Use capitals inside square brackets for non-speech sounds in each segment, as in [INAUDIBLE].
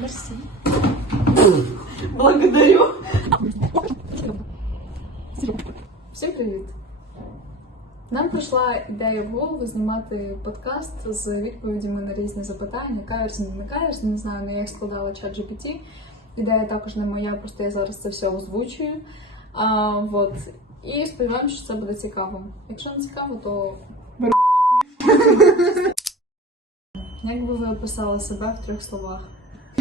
Мерсі. Благодарю. Всім привіт! Нам прийшла ідея в голову знімати подкаст з відповідями на різні запитання. Каверсні, не каверсні, не знаю, не як складала чат GPT. Ідея також не моя, просто я зараз це все озвучую. А, вот. І сподіваємося, що це буде цікаво. Якщо не цікаво, то. Як би ви описали себе в трьох словах?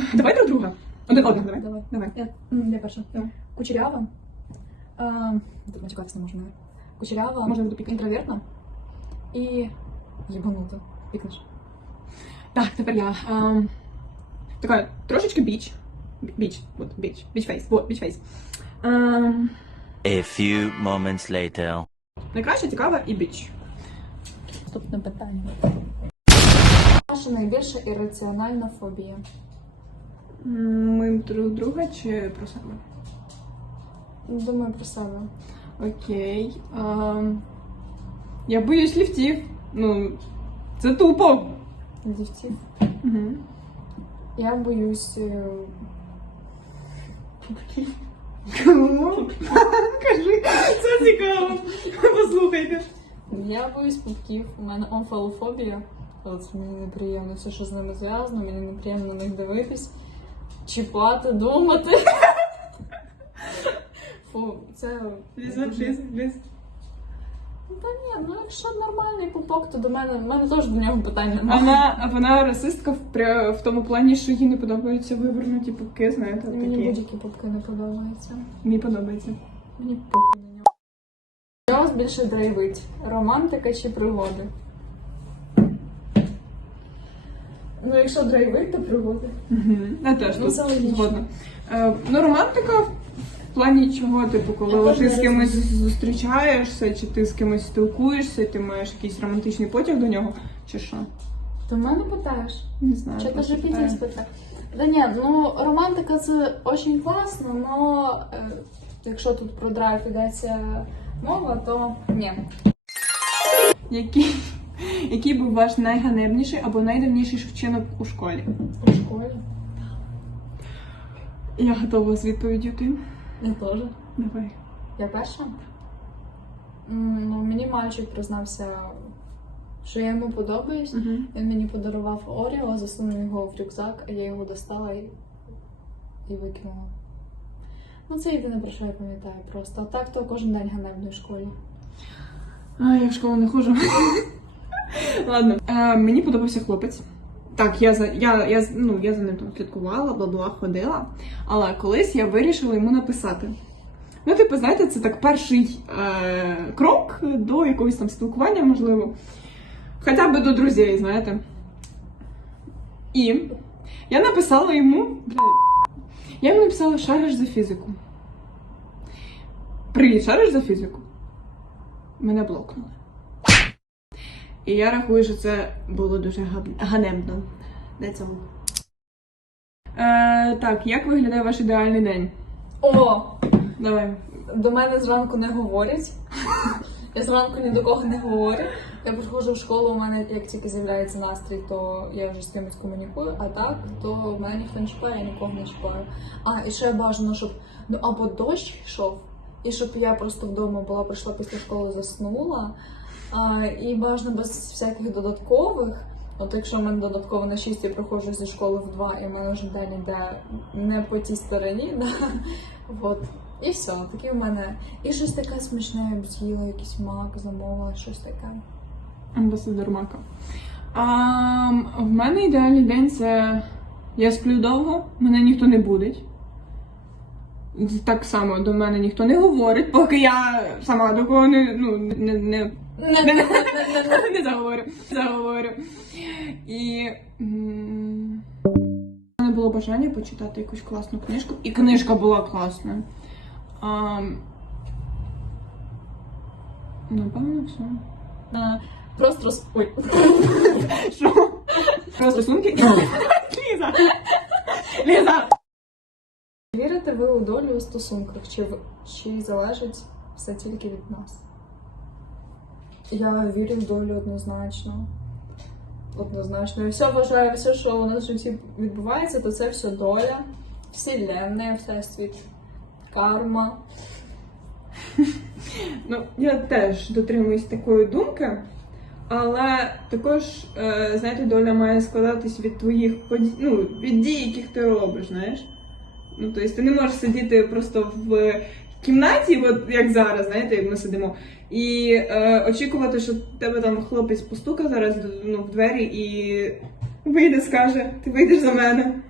[LAUGHS] Давай друг друга. Один одного, давай. Давай. Давай. Я, м, я перша. Давай. Кучерява. Тут матюкатись не можна. Кучерява. Можна буду пікати. Інтровертна. І єбанута. Пікнеш. Так, тепер я. Ем, така трошечки біч. Біч. От, біч. Біч фейс. Вот, біч фейс. Ем, A few moments later. найкраще, цікава і біч. Наступне питання. Ваша найбільша ірраціональна фобія. Ми друг друга чи про себе? Думаю про себе. Окей. Ем, я боюсь ліфтів. Ну, це тупо. Дівців. Угу. Я боюсь. е, [LAUGHS] Кажи, це цікаво. Послухайте. Я боюсь пупків. У мене онфалофобія. Але це мені неприємно. Все, що з ними зв'язано, мені неприємно на них дивитись, чіпати, думати. Фу, це. Ліз, ліз, ліз. Та ні, ну якщо нормальний пупок, то до мене. В мене теж до нього питань немає. Вона, вона расистка в, пря- в тому плані, що їй не подобаються вивернуті пупки, знаєте, Мені такі. будь-які пупки не подобаються. Мені подобається. Мені похуй на нього. Що вас більше драйвить? Романтика чи пригоди? Ну, якщо драйвить, то пригоди. Угу. Я теж Ну, тут це логічно. згодна. Е, ну, романтика в плані чого, типу, коли Я от теж ти не з кимось зустрічаєшся, чи ти з кимось спілкуєшся, ти маєш якийсь романтичний потяг до нього, чи що? Ти в мене питаєш? Не знаю. Чи ти просто ж питаю. питає? Да ні, ну романтика це дуже класно, але е, якщо тут про драйв йдеться мова, то ні. Який, який був ваш найганебніший або найдавніший вчинок у школі? У школі. Я готова з відповіддю ти. Я теж. Давай. Я перша? Ну, мені мальчик признався, що я йому подобаюсь. Угу. Він мені подарував Оріо, засунув його в рюкзак, а я його достала і, і викинула. Ну, це єдине, про що я пам'ятаю просто. А так то кожен день ганебний в школі. А, я в школу не ходжу. [LAUGHS] Ладно. Мені подобався хлопець. Так, я за я, я, ну, я за ним там слідкувала, бла-бла, ходила. Але колись я вирішила йому написати. Ну, типу, знаєте, це так перший е, крок до якогось там спілкування, можливо. Хоча б до друзей, знаєте. І я написала йому. Я йому написала шариш за фізику. Привіт, шариш за фізику. Мене блокнули. І я рахую, що це було дуже ганебно. Для цього. Е, так, як виглядає ваш ідеальний день? О! Давай. До мене зранку не говорять. Я зранку ні до кого не говорю. Я приходжу в школу, у мене як тільки з'являється настрій, то я вже з кимось комунікую, а так, то мене ніхто не чіпає, я нікого не чіпаю. А, і ще бажано, щоб ну або дощ йшов, і щоб я просто вдома була, прийшла після школи, заснула. А, і бажано без всяких додаткових. От якщо в мене додатково на 6, я приходжу зі школи в 2, і в мене вже день іде не по тій стороні. [LAUGHS] Да? От. І все, такі в мене. І щось таке смішне, я б з'їла, якийсь мак, замовила, щось таке. Амбасадор Мака. А, в мене ідеальний день це я сплю довго, мене ніхто не будить. Так само до мене ніхто не говорить, поки я сама до кого не, ну, не, не, Не, не, не, заговорю. заговорю. І м, у мене було бажання почитати якусь класну книжку. І книжка була класна. А, напевно, все. Просто роз... Ой. Що? Про стосунки і Ліза! Ліза! Вірите ви у долю у стосунках? Чи, чи залежить все тільки від нас? Я вірю в долю однозначно. однозначно. І все вважаю, все, що у нас в житті відбувається, то це все доля, вселенная, всесвіт, карма. Ну, я теж дотримуюсь такої думки, але також, е, знаєте, доля має складатись від твоїх подій, ну, від дій, яких ти робиш, знаєш. Ну, тобто ти не можеш сидіти просто в кімнаті, от як зараз, знаєте, як ми сидимо, і е, очікувати, що тебе там хлопець постука зараз ну, в двері і вийде, скаже, ти вийдеш за мене.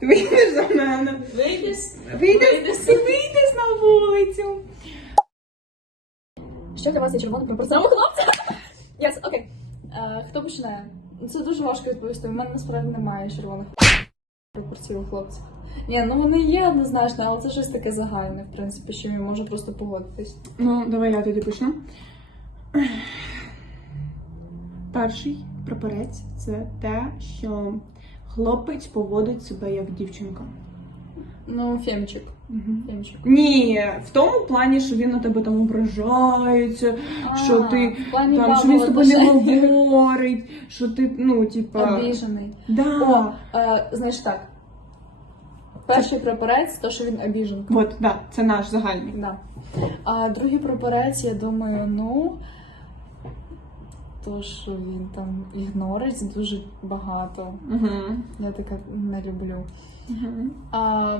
Ти вийдеш за мене. Вийдеш? Вийдеш, Вийдеш. ти вийдеш на вулицю. Що для вас є червоним прапорцем хлопця? Yes, окей. Е, Хто починає? Це дуже важко відповісти. У мене насправді немає червоних прапорців хлопців. Ні, ну вони є однозначно, але це щось таке загальне, в принципі, що я можу просто погодитись. Ну, давай я тоді почну. Перший прапорець це те, що хлопець поводить себе як дівчинка. Ну, Фемчик. Угу. Ні, в тому плані, що він на тебе там ображається, що ти в плані там, що він з тобою не говорить, що ти, ну, типа. Обіжений. Да. О, е, знаєш так. Перший прапорець, то, що він обіженка. От, да, це наш загальний. Да. А другий прапорець, я думаю, ну. То, що він там ігнорить дуже багато. Угу. Я таке не люблю. Угу. А,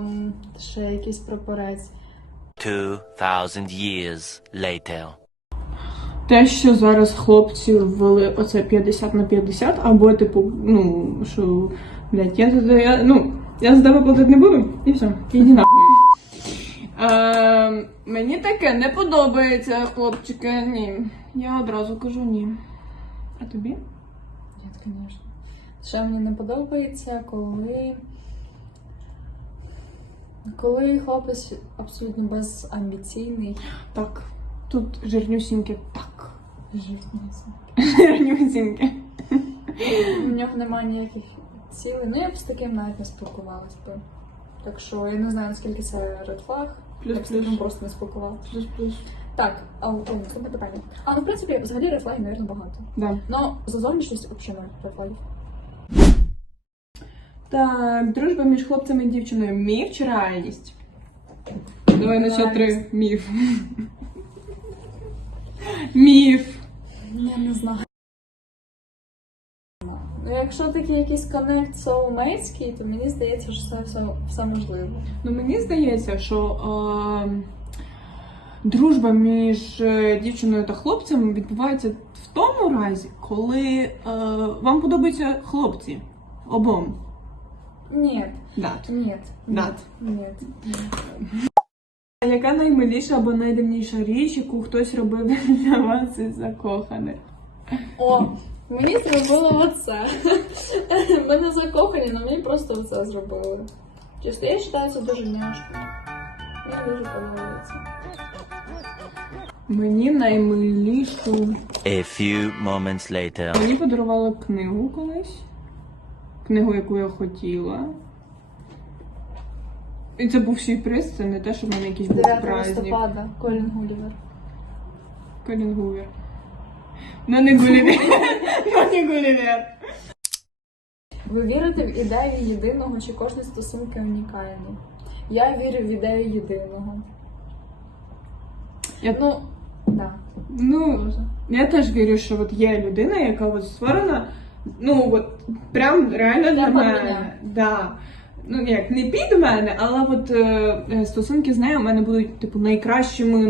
ще якийсь прапорець. 2,000 years later. Те, що зараз хлопці ввели оце 50 на 50, або типу, ну, що, блядь, я, за- я ну, я за тебе платити не буду, і все, іди нахуй. Е, мені таке не подобається, хлопчики, ні. Я одразу кажу ні. А тобі? Ні, звісно. Ще мені не подобається, коли. Коли хлопець абсолютно безамбіційний, Так. Тут жирнюсіньке так. жирність. Жирнюсіньке. У нього немає ніяких цілей. Ну я б з таким навіть не спілкувалась би. Так що я не знаю, наскільки це red б з Плюс-плюс. просто не спілкувалася. Плюс-плюс. Так, а о, наступне питання. А ну в принципі, взагалі flag, мабуть, багато. Да. Ну, за зовнішність взагалі red flag. Так, дружба між хлопцем і дівчиною. Міф чи реальність? Давай на що три. Міф. Міф. Я не знаю. Ну, якщо такий якийсь коннект соулмейтський, то мені здається, що це все, все можливо. Ну мені здається, що е, дружба між е, дівчиною та хлопцем відбувається в тому разі, коли е, вам подобаються хлопці. Обом. Ні, Дат. ні, Дат. ні. А яка наймиліша або найдивніша річ, яку хтось робив для вас із закоханих? О, мені зробили оце. [LAUGHS] Ми не закохані, але мені просто оце зробили. Чисто я вважаю це дуже няшко. Мені дуже подобається. Мені наймилішу. A few moments later. Мені подарували книгу колись. Книгу, яку я хотіла. І це був сюрприз, це не те, що в мене якийсь був 9 праздник. листопада, Колін Гулівер. Колін Гувер. Ну не Гулівер. [LAUGHS] Ну не Гулівер. Ви вірите в ідею єдиного чи кожні стосунки унікальні? Я вірю в ідею єдиного. Я- Ну, так. Ну, Дуже. я теж вірю, що от є людина, яка от створена, ну от прям реально для Для мене. кохання. Да. Ну як не під мене, але от е, стосунки з нею у мене будуть типу найкращими,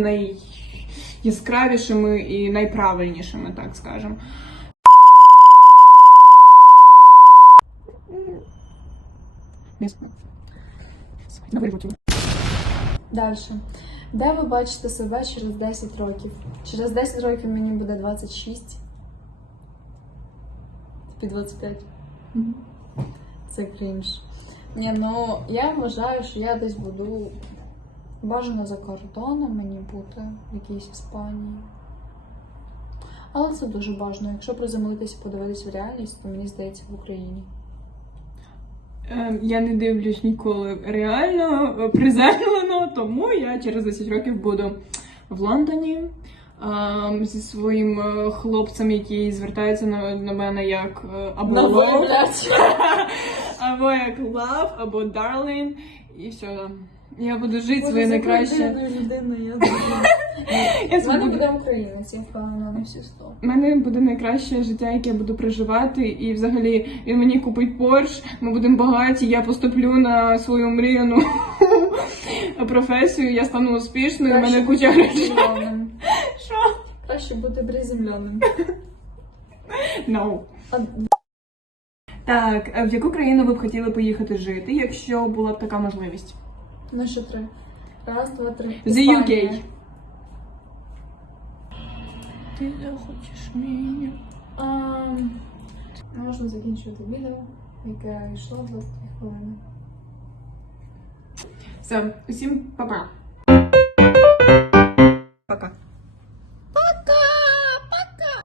найяскравішими і найправильнішими, так скажемо. Далі. Де ви бачите себе через 10 років? Через 10 років мені буде 26. Під 25. Мгм. Це крінж. Ні, ну я вважаю, що я десь буду бажано за кордоном мені бути в якійсь Іспанії. Але це дуже бажано. Якщо приземлитися і подивитися в реальність, то мені здається в Україні. Е, Я не дивлюсь ніколи реально е, приземлено, тому я через 10 років буду в Лондоні, ем, зі своїм е, хлопцем, який звертається на, на мене як е, або На love, [LAUGHS] або як love, або darling, і все. Я буду жити своє найкраще. людиною я. Я З мене буде українець, я впевнена на всі сто. У мене буде найкраще життя, яке я буду проживати, і взагалі він мені купить Порш, ми будемо багаті, я поступлю на свою мріяну [LAUGHS] професію, я стану успішною, у мене куча грошей. приземленим. [LAUGHS] Що? Краще бути приземленим. [LAUGHS] No. А Так, в яку країну ви б хотіли поїхати жити, якщо була б така можливість? Ну що три? Раз, два, три. The Іспанія. UK. Ти захочеш мене. Ам, Можна закінчувати відео, яке йшло 23 хвилини. Все, усім па-па. Пока.